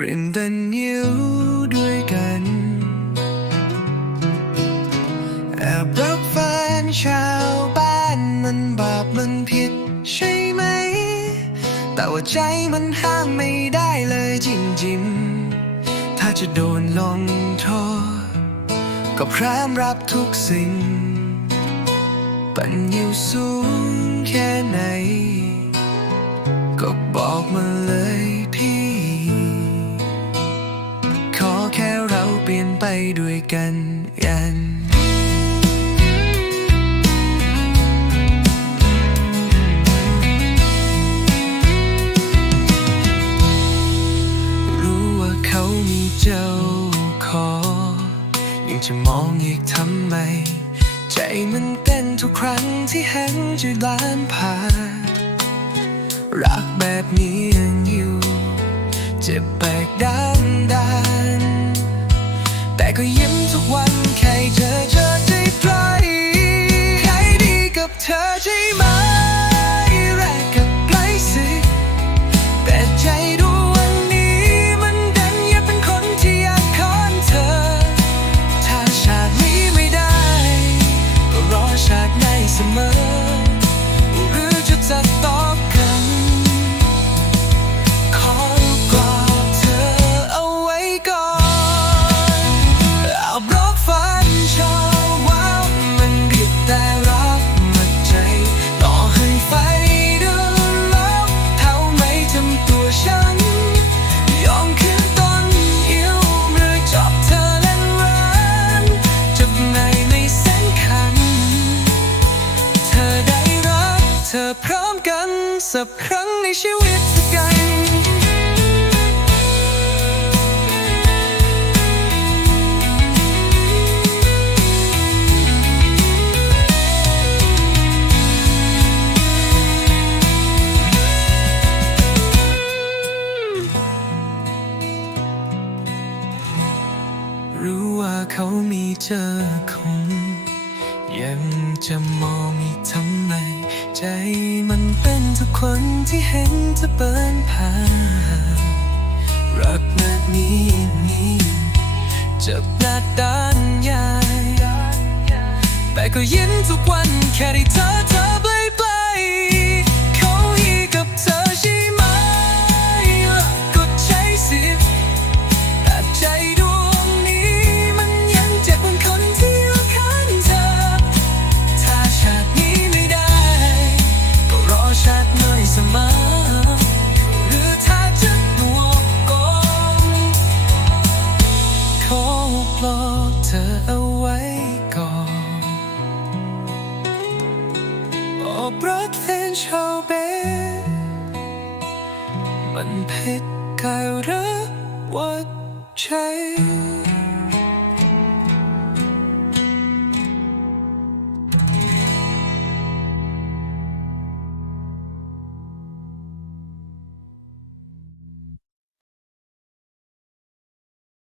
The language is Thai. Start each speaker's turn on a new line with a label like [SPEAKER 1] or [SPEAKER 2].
[SPEAKER 1] เปลี่ยนเป็นยิ้วด้วยกันแอบรักแฟนชาวบ้านมันบาปมันผิดใช่ไหม แต่ว่าใจมันห้ามไม่ได้เลยจริงๆ ถ้าจะโดนลงโทษก็พร้อมรับทุกสิ่ง ปัญญาสูงแค่ไหน ไปด้วยกันยันรู้ว่าเขามีเจ้าของยังจะมองอีกทำไม ใจมันเต้นทุกครั้งที่เห็นจะล้านผ่านรักแบบนี้ยังอยู่เจ็บแปลกด้านด้าน แต่ก็ยิ้มทุกวันแค่เจอเจอใจตรา อพร้อมกันสักครั้งในชีวิตสักกันรู้ว่าเขามีเจอคงยังจะมองอีกทำไม ใจมันเป็นทุกคนที่เห็นจะเปินผ่านรักแบบนี้นี่เจ็บหน้าด้านใหญ่แต่ก็ยิ้มทุกวันแค่ได้เธอเธอ มันผิดกายหรือว่าใจ